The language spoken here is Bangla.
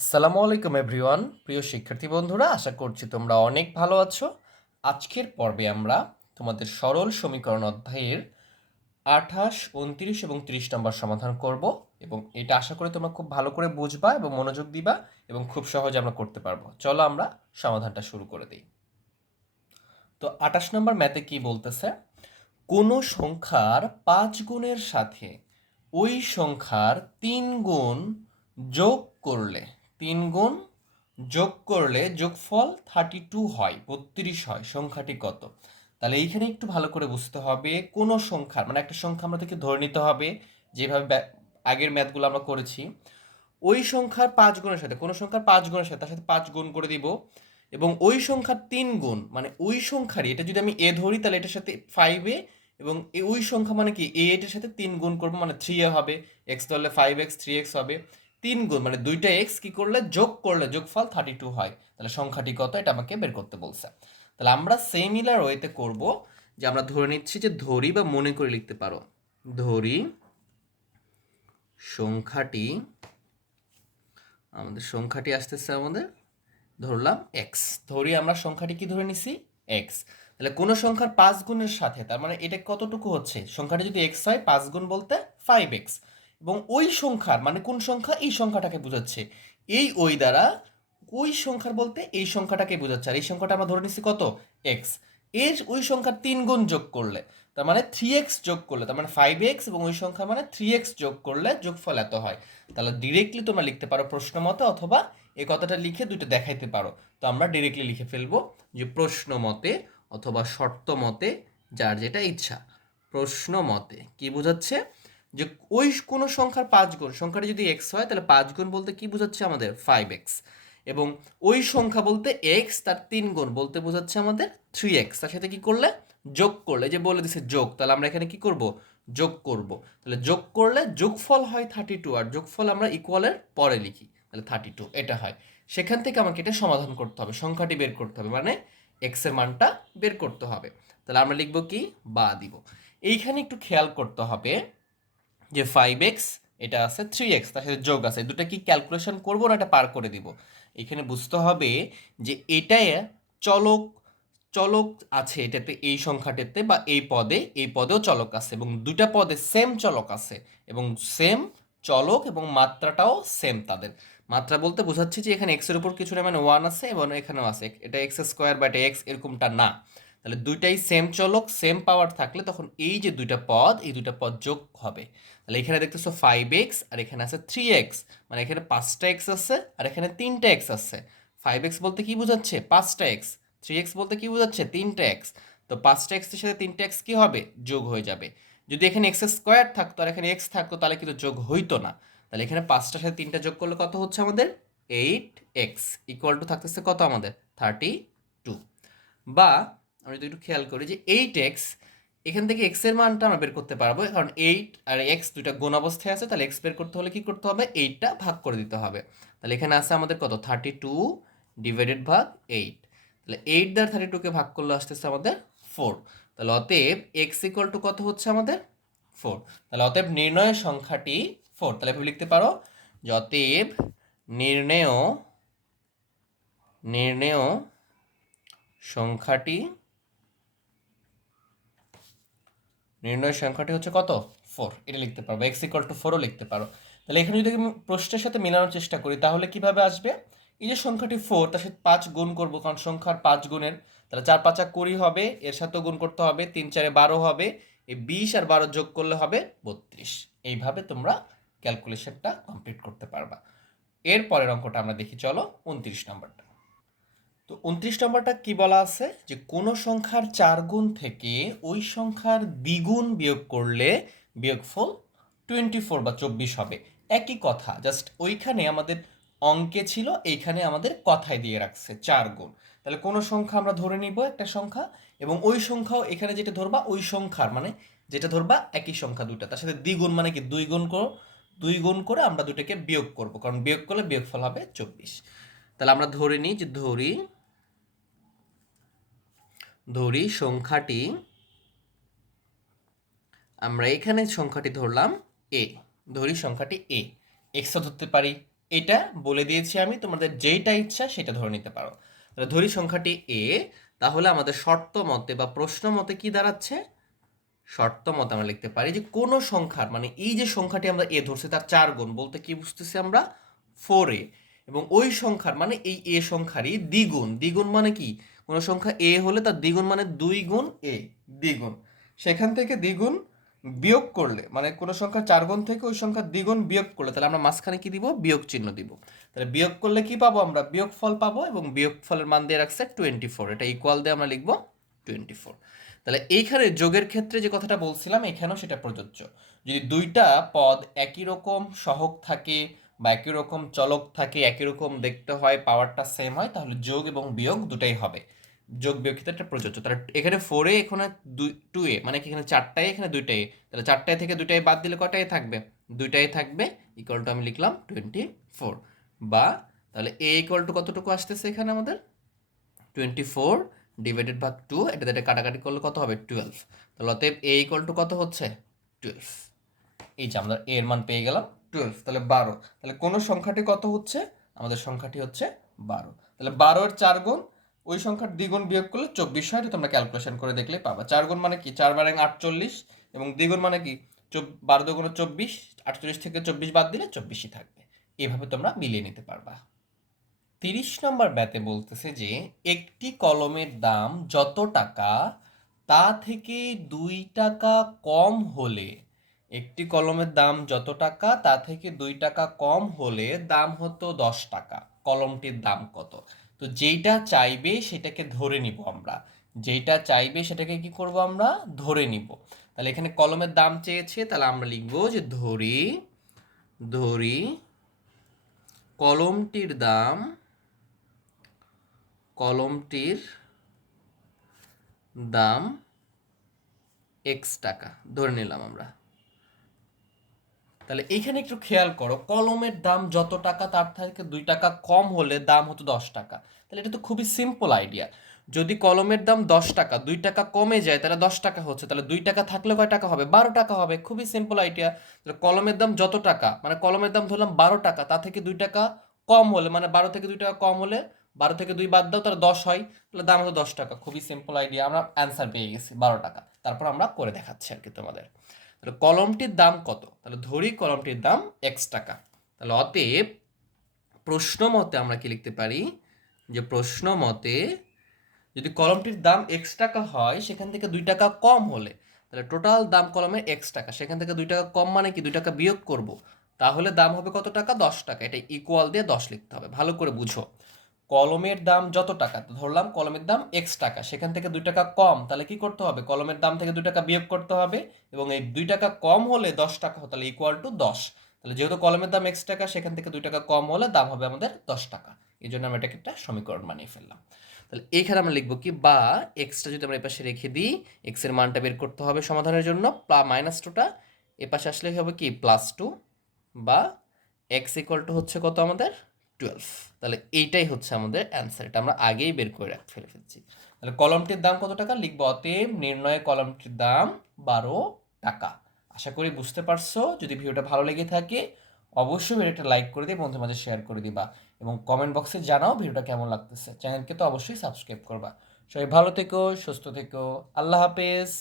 আসসালামু আলাইকুম এভরিওয়ান প্রিয় শিক্ষার্থী বন্ধুরা, আশা করছি তোমরা অনেক ভালো আছো। আজকের পর্বে আমরা তোমাদের সরল সমীকরণ অধ্যায়ের আঠাশ, উনত্রিশ এবং ত্রিশ নম্বর সমাধান করব এবং এটা আশা করি তোমরা খুব ভালো করে বুঝবা এবং মনোযোগ দিবা এবং খুব সহজে আমরা করতে পারব। চলো আমরা সমাধানটা শুরু করে দিই। তো আঠাশ নম্বর ম্যাথে কি বলতেছে? কোনো সংখ্যার পাঁচ গুণের সাথে ওই সংখ্যার তিন গুণ যোগ করলে তিন গুণ যোগ করলে যোগফল থার্টি টু হয়, বত্রিশ হয়, সংখ্যাটি কত? তাহলে এইখানে একটু ভালো করে বুঝতে হবে কোনো সংখ্যার মানে একটা সংখ্যা আমাদেরকে ধরে নিতে হবে, যেভাবে আগের ম্যাথগুলো আমরা করেছি। ওই সংখ্যার পাঁচ গুণের সাথে, কোনো সংখ্যার পাঁচ গুণের সাথে, তার সাথে পাঁচ গুণ করে দিব এবং ওই সংখ্যার তিন গুণ মানে ওই সংখ্যারই, এটা যদি আমি এ ধরি তাহলে এটার সাথে ফাইভে এবং ওই সংখ্যা মানে কি, এ এটার সাথে তিন গুণ করব মানে থ্রি এ হবে এক্স ধরলে ফাইভ এক্স থ্রি এক্স হবে। তিন গুণ মানে দুইটা এক্স কি করলে? যোগ করলে যোগফল থার্টি টু হয়। তাহলে সংখ্যাটি কত এটা আমাকে বের করতে বলছে। তাহলে আমরা সেমিলার ওয়েতে করব যে আমরা ধরে নিচ্ছি যে ধরি বা মনে করে লিখতে পারো। ধরি সংখ্যাটি, আমাদের সংখ্যাটি আসতেছে আমাদের, ধরলাম এক্স ধরি আমরা সংখ্যাটি কি ধরে নিছি? এক্স তাহলে কোনো সংখ্যার পাঁচ গুণের সাথে, তার মানে এটা কতটুকু হচ্ছে? সংখ্যাটি যদি এক্স হয়, পাঁচ গুণ বলতে ফাইভ এক্স এবং ওই সংখ্যার মানে কোন সংখ্যা? এই সংখ্যাটাকে বোঝাচ্ছে। এই ওই দ্বারা ওই সংখ্যার বলতে এই সংখ্যাটাকে বোঝাচ্ছে। আর এই সংখ্যাটা আমরা ধরে নিচ্ছি কত? এক্সের ওই সংখ্যার তিন গুণ যোগ করলে, তার মানে থ্রি এক্স যোগ করলে, তার মানে ফাইভ এক্স এবং ওই সংখ্যা মানে থ্রি এক্স যোগ করলে যোগফল এত হয়। তাহলে ডিরেক্টলি তোমরা লিখতে পারো প্রশ্ন মতে অথবা এই কথাটা লিখে দুটো দেখাইতে পারো। তো আমরা ডিরেক্টলি লিখে ফেলব যে প্রশ্ন মতে অথবা শর্ত মতে যার যেটা ইচ্ছা। প্রশ্ন মতে কি বোঝাচ্ছে? যে ওই কোনো সংখ্যার পাঁচ গুণ, সংখ্যাটা যদি এক্স হয়, তাহলে পাঁচ গুণ বলতে কি বোঝাচ্ছে আমাদের? ফাইভ এক্স এবং ওই সংখ্যা বলতে এক্স তার তিন গুণ বলতে বোঝাচ্ছে আমাদের থ্রি এক্স তার সাথে কি করলে? যোগ করলে। যে বলে দিছে যোগ, তাহলে আমরা এখানে কি করব? যোগ করব। তাহলে যোগ করলে যোগফল হয় থার্টি টু আর যোগফল আমরা ইকুয়ালের পরে লিখি, তাহলে থার্টি টু এটা হয়। সেখান থেকে আমাকে এটা সমাধান করতে হবে, সংখ্যাটি বের করতে হবে মানে এক্সের মানটা বের করতে হবে। তাহলে আমরা লিখব কি? বা দিব। এইখানে একটু খেয়াল করতে হবে যে ফাইভ এক্স এটা আছে থ্রি এক্স তার সাথে যোগ আছে। দুটো কি ক্যালকুলেশন করব না এটা পার করে দিব? এখানে বুঝতে হবে যে এটাই চলক চলক আছে এটাতে এই সংখ্যাটাতে বা এই পদে, এই পদেও চলক আছে এবং দুটা পদে সেম চলক আছে এবং সেম চলক এবং মাত্রাটাও সেম তাদের। মাত্রা বলতে বোঝাচ্ছি যে এখানে এক্সের উপর কিছু না মানে ওয়ান আছে এবং এখানেও আছে। এটা এক্স স্কোয়ার বা এটা এক্স এরকমটা না। তাহলে দুইটাই সেম চলক সেম পাওয়ার থাকলে তখন এই যে দুইটা পদ, এই দুইটা পদ যোগ হবে। তাহলে এখানে দেখতেছো ফাইভ এক্স আর এখানে আছে থ্রি এক্স মানে এখানে পাঁচটা এক্স আছে, আর এখানে তিনটা এক্স আছে। ফাইভ এক্স বলতে কি বোঝাচ্ছে? পাঁচটা এক্স থ্রি এক্স বলতে কি বোঝাচ্ছে? তিনটা এক্স তো পাঁচটা এক্সের সাথে তিনটা এক্স কি হবে? যোগ হয়ে যাবে। যদি এখানে এক্স স্কোয়ার থাকতো আর এখানে এক্স থাকতো, তাহলে কিন্তু যোগ হইতো না। তাহলে এখানে পাঁচটার সাথে তিনটা যোগ করলে কত হচ্ছে আমাদের? এইট এক্স ইকুয়াল টু থাকতেছে কত আমাদের? থার্টি টু বা আমরা যদি একটু খেয়াল করি যে এইট এক্স এখান থেকে এক্সের মানটা আমরা বের করতে পারব। কারণ এইট আর এক্স দুইটা গুণ অবস্থায় আছে, তাহলে এক্স বের করতে হলে কি করতে হবে? এইটটা ভাগ করে দিতে হবে। তাহলে এখানে আছে আমাদের কত? থার্টি টু ডিভাইডেড ভাগ এইট তাহলে এইট দ্বারা থার্টি টুকে ভাগ করলে আসতেছে আমাদের ফোর তাহলে অতএব এক্স ইকুয়াল টু কত হচ্ছে আমাদের ফোর তাহলে অতএব নির্ণয় সংখ্যাটি ফোর তাহলে এভাবে লিখতে পারো যে অতএব নির্ণেয় নির্ণেয় সংখ্যাটি নির্ণয় সংখ্যাটি হচ্ছে কত? ফোর এটা লিখতে পারব। এক্স ইকুয়াল টু ফোরও লিখতে পারো। তাহলে এখানে যদি আমি প্রশ্নের সাথে মেলানোর চেষ্টা করি, তাহলে কীভাবে আসবে? এই যে সংখ্যাটি ফোর তার সাথে পাঁচ গুণ করব, কারণ সংখ্যার পাঁচ গুণের। তাহলে চার পাঁচা কুড়ি হবে, এর সাথেও গুণ করতে হবে, তিন চারে বারো হবে এই বিশ আর বারো যোগ করলে হবে বত্রিশ। এইভাবে তোমরা ক্যালকুলেশনটা কমপ্লিট করতে পারবা। এর পরের অঙ্কটা আমরা দেখি, চলো, উনত্রিশ নম্বরটা। তো উনত্রিশ নম্বরটা কি বলা আছে? যে কোনো সংখ্যার চার গুণ থেকে ওই সংখ্যার দ্বিগুণ বিয়োগ করলে বিয়োগফল টোয়েন্টি ফোর বা চব্বিশ হবে। একই কথা জাস্ট ওইখানে আমাদের অঙ্কে ছিল, এইখানে আমাদের কথায় দিয়ে রাখছে চার গুণ। তাহলে কোনো সংখ্যা আমরা ধরে নিব একটা সংখ্যা, এবং ওই সংখ্যাও এখানে যেটা ধরবা, ওই সংখ্যার মানে যেটা ধরবা একই সংখ্যা দুইটা। তার সাথে দ্বিগুণ মানে কি? দুই গুণ করো, দুই গুণ করে আমরা দুটোকে বিয়োগ করব, কারণ বিয়োগ করলে বিয়োগফল হবে চব্বিশ। তাহলে আমরা ধরে নিই যে ধরি ধরি সংখ্যাটি, আমরা এখানে সংখ্যাটি ধরলাম এ ধরি সংখ্যাটি এ এক্সও ধরতে পারি। এটা বলে দিয়েছি আমি, তোমাদের যেইটা ইচ্ছা সেটা ধরে নিতে পারো। তাহলে ধরি সংখ্যাটি এ তাহলে আমাদের শর্ত মতে বা প্রশ্ন মতে কি দাঁড়াচ্ছে? শর্ত মতে আমরা লিখতে পারি যে কোন সংখ্যার মানে এই যে সংখ্যাটি আমরা এ ধরছি তার চার গুণ বলতে কি বুঝতেছি আমরা? ফোর এ এবং ওই সংখ্যার মানে এই এ সংখ্যারই দ্বিগুণ। দ্বিগুণ মানে কি? কোনো সংখ্যা এ হলে তার দ্বিগুণ মানে দুই গুণ এ দ্বিগুণ। সেখান থেকে দ্বিগুণ বিয়োগ করলে মানে কোনো সংখ্যা চার গুণ থেকে ওই সংখ্যার দ্বিগুণ বিয়োগ করলে, তাহলে আমরা মাঝখানে কি দিব? বিয়োগ চিহ্ন দিব। তাহলে বিয়োগ করলে কি পাবো আমরা? বিয়োগ ফল পাবো এবং বিয়োগ ফলের মান দিয়ে রাখছে টোয়েন্টি ফোর এটা ইকুয়াল দিয়ে আমরা লিখব টোয়েন্টি ফোর তাহলে এইখানে যোগের ক্ষেত্রে যে কথাটা বলছিলাম, এখানেও সেটা প্রযোজ্য। যদি দুইটা পদ একই রকম সহক থাকে বা একই রকম চলক থাকে, একই রকম দেখতে হয় পাওয়ারটা সেম হয়, তাহলে যোগ এবং বিয়োগ দুটাই হবে। যোগ বিয়োগ ক্ষেত্রে এটা প্রযোজ্য। তাহলে এখানে ফোরে এখানে দুই টু এ মানে কি এখানে চারটায়, এখানে দুইটাই তাহলে চারটায় থেকে দুইটাই বাদ দিলে কটাই থাকবে? দুইটাই থাকবে ইকুয়াল টু আমি লিখলাম টোয়েন্টি ফোর বা তাহলে এ ইকুয়াল টু কতটুকু আসতেছে এখানে আমাদের? Twenty four divided by two এটা এটা কাটাকাটি করলে কত হবে? টুয়েলভ তাহলে অতএব এ ইকুয়াল টু কত হচ্ছে? টুয়েলভ এই যে আমরা এর মান পেয়ে গেলাম টুয়েলভ তাহলে বারো। তাহলে কোন সংখ্যাটি কত হচ্ছে? আমাদের সংখ্যাটি হচ্ছে বারো। তাহলে বারোর চার গুণ ওই সংখ্যার দ্বিগুণ বিয়োগ করলে চব্বিশ হয় তোমরা ক্যালকুলেশন করে দেখলে পাবা। চার গুণ মানে কি? চার বারে আটচল্লিশ এবং দ্বিগুণ মানে কি? বারো দুগুণ চব্বিশ, আটচল্লিশ থেকে চব্বিশ বাদ দিলে চব্বিশই থাকবে। এভাবে তোমরা মিলিয়ে নিতে পারবা। তিরিশ নম্বর ব্যাতে বলতেছে যে, একটি কলমের দাম যত টাকা, তা থেকে দুই টাকা কম হলে, একটি কলমের দাম যত টাকা, তা থেকে দুই টাকা কম হলে দাম হতো দশ টাকা। কলমটির দাম কত? তো যেইটা চাইবে সেটাকে ধরে নিব আমরা। যেইটা চাইবে সেটাকে কি করব আমরা? ধরে নিব। তাহলে এখানে কলমের দাম চেয়েছে, তাহলে আমরা লিখব যে ধরি ধরি কলমটির দাম কলমটির দাম এক্স টাকা। ধরে নিলাম আমরা। তাহলে এখানে একটু খেয়াল করো, কলমের দাম যত টাকা তার থেকে দুই টাকা কম হলে দাম হতো দশ টাকা। তাহলে এটা তো খুবই সিম্পল আইডিয়া যদি কলমের দাম দশ টাকা, দুই টাকা কমে যায়, তাহলে দশ টাকা হচ্ছে। তাহলে দুই টাকা থাকলে কয় টাকা হবে? বারো টাকা হবে। খুবই সিম্পল আইডিয়া তাহলে কলমের দাম যত টাকা মানে কলমের দাম ধরলাম বারো টাকা, তা থেকে দুই টাকা কম হলে মানে বারো থেকে দুই টাকা কম হলে বারো থেকে দুই বাদ দাও, তাহলে দশ হয়। তাহলে দাম হতো দশ টাকা। খুবই সিম্পল আইডিয়া আমরা অ্যান্সার পেয়ে গেছি বারো টাকা। তারপর আমরা করে দেখাচ্ছি আর কি তোমাদের। তাহলে কলমটির দাম কত? তাহলে ধরি কলমটির দাম এক্স টাকা। তাহলে অতএব প্রশ্ন মতে আমরা কি লিখতে পারি? যে প্রশ্ন মতে যদি কলমটির দাম এক্স টাকা হয়, সেখান থেকে দুই টাকা কম হলে, তাহলে টোটাল দাম কলমের এক্স টাকা। সেখান থেকে দুই টাকা কম মানে কি? দুই টাকা বিয়োগ করব। তাহলে দাম হবে কত টাকা? দশ টাকা। এটা ইকুয়াল দিয়ে দশ লিখতে হবে। ভালো করে বুঝো। কলমের দাম যত টাকা? ধরলাম কলমের দাম এক্স টাকা। সেখান থেকে দুই টাকা কম, তাহলে কি করতে হবে? কলমের দাম থেকে দুই টাকা বিয়োগ করতে হবে এবং এই দুই টাকা কম হলে দশ টাকা তাহলে ইকুয়াল টু দশ। তাহলে যেহেতু কলমের দাম এক্স টাকা, সেখান থেকে দুই টাকা কম হলে দাম হবে আমাদের দশ টাকা। এই জন্য আমরা এটাকে একটা সমীকরণ বানিয়ে ফেললাম। তাহলে এইখানে আমরা লিখব কি? বা এক্সটা যদি আমরা এই পাশে রেখে দিই এক্সের মানটা বের করতে হবে সমাধানের জন্য প্লা মাইনাস টুটা এ পাশে আসলে হবে কি? প্লাস টু বা এক্স ইকুয়াল টু হচ্ছে কত আমাদের? টুয়েলভ তাহলে এইটাই হচ্ছে আমাদের অ্যান্সার এটা আমরা আগেই বের করে রাখ ফেলে ফেলছি। তাহলে কলমটির দাম কত টাকা? লিখব অতএব নির্ণয় কলমটির দাম বারো টাকা। আশা করি বুঝতে পারছ। যদি ভিডিওটা ভালো লেগে থাকে, অবশ্যই ভিডিওটা লাইক করে দিয়ে বন্ধুর মাঝে শেয়ার করে দিবা এবং কমেন্ট বক্সে জানাও ভিডিওটা কেমন লাগতেছে। চ্যানেলকে তো অবশ্যই সাবস্ক্রাইব করবা। সবাই ভালো থেকো, সুস্থ থেকো। আল্লাহ হাফেজ।